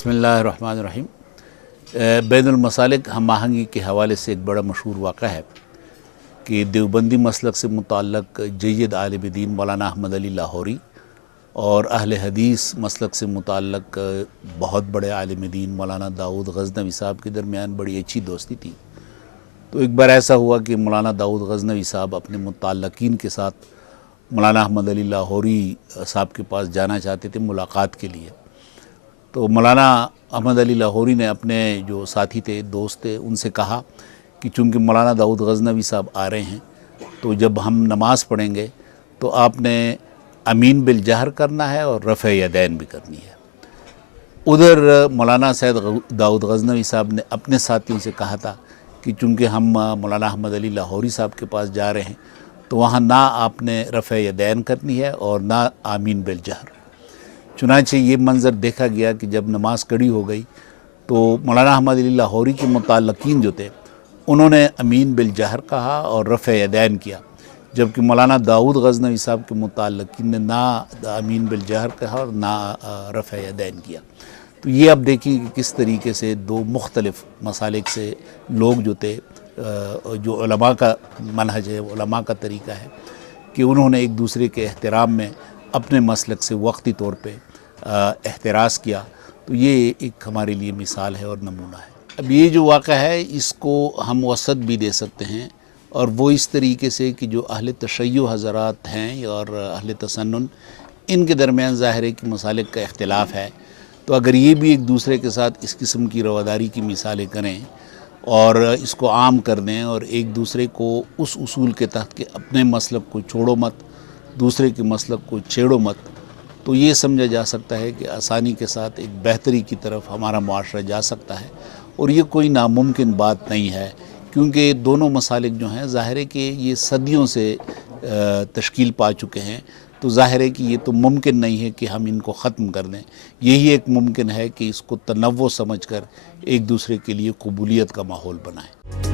बिस्मिल्लाहिर्रहमानिर्रहीम। बैनुल मसालिक हम आहंगी के हवाले से एक बड़ा मशहूर वाक़ा है कि देवबंदी मसलक से मुतअल्लिक़ जय्यद आलिम दीन मौलाना अहमद अली लाहौरी और अहले हदीस मसलक से मुतअल्लिक़ बहुत बड़े आलिम दीन मौलाना दाऊद गज़नवी साहब के दरमियान बड़ी अच्छी दोस्ती थी। तो एक बार ऐसा हुआ कि मौलाना दाऊद गज़नवी साहब अपने मुतअल्लिक़ीन के साथ मौलाना अहमद अली लाहौरी साहब के पास जाना चाहते थे मुलाकात के लिए। तो मौलाना अहमद अली लाहौरी ने अपने जो साथी थे, दोस्त थे, उनसे कहा कि चूँकि मौलाना दाऊद गज़नवी साहब आ रहे हैं तो जब हम नमाज़ पढ़ेंगे तो आपने अमीन बिल जहर करना है और रफ़ यदैन भी करनी है। उधर मौलाना सैयद दाऊद गज़नवी साहब ने अपने साथियों से कहा था कि चूँकि हम मौलाना अहमद अली लाहौरी साहब के पास जा रहे हैं तो वहाँ ना आपने रफ़ यदैन करनी है और ना आमीन बिल जहर। चुनांचे ये मंज़र देखा गया कि जब नमाज़ कड़ी हो गई तो मौलाना अहमद अली लाहौरी के मुतअल्लिक़ीन जो थे उन्होंने अमीन बिल जहर कहा और रफ़ यदैन किया, जबकि मौलाना दाऊद गज़नवी साहब के मुतअल्लिक़ीन ने ना अमीन बिल जहर कहा और ना रफ़ यदैन किया। तो ये अब देखिए कि किस तरीके से दो मुख्तलिफ़ मसालिक से लोग जो थे, जो उलमा का मनहज है, उलमा का तरीका है कि उन्होंने एक दूसरे के एहतराम में अपने मसलक से वक्ती तौर पे एहतराज़ किया। तो ये एक हमारे लिए मिसाल है और नमूना है। अब ये जो वाक़ा है इसको हम वसत भी दे सकते हैं, और वो इस तरीके से कि जो अहले तशय्यो हज़रात हैं और अहले तसन्नुन, इनके दरमियान ज़ाहिर है कि मसालिक का इख्तिलाफ़ है। तो अगर ये भी एक दूसरे के साथ इस किस्म की रवादारी की मिसालें करें और इसको आम कर दें और एक दूसरे को उस उसूल के तहत कि अपने मसलब को छोड़ो मत, दूसरे के मसलब को छेड़ो मत, तो ये समझा जा सकता है कि आसानी के साथ एक बेहतरी की तरफ हमारा मुआशरा जा सकता है। और ये कोई नामुमकिन बात नहीं है, क्योंकि दोनों मसालिक जो हैं ज़ाहिर है कि ये सदियों से तश्कील पा चुके हैं। तो ज़ाहिर है कि ये तो मुमकिन नहीं है कि हम इनको ख़त्म कर दें। यही एक मुमकिन है कि इसको तनव्वुअ समझ कर एक दूसरे के लिए कबूलियत का माहौल बनाएं।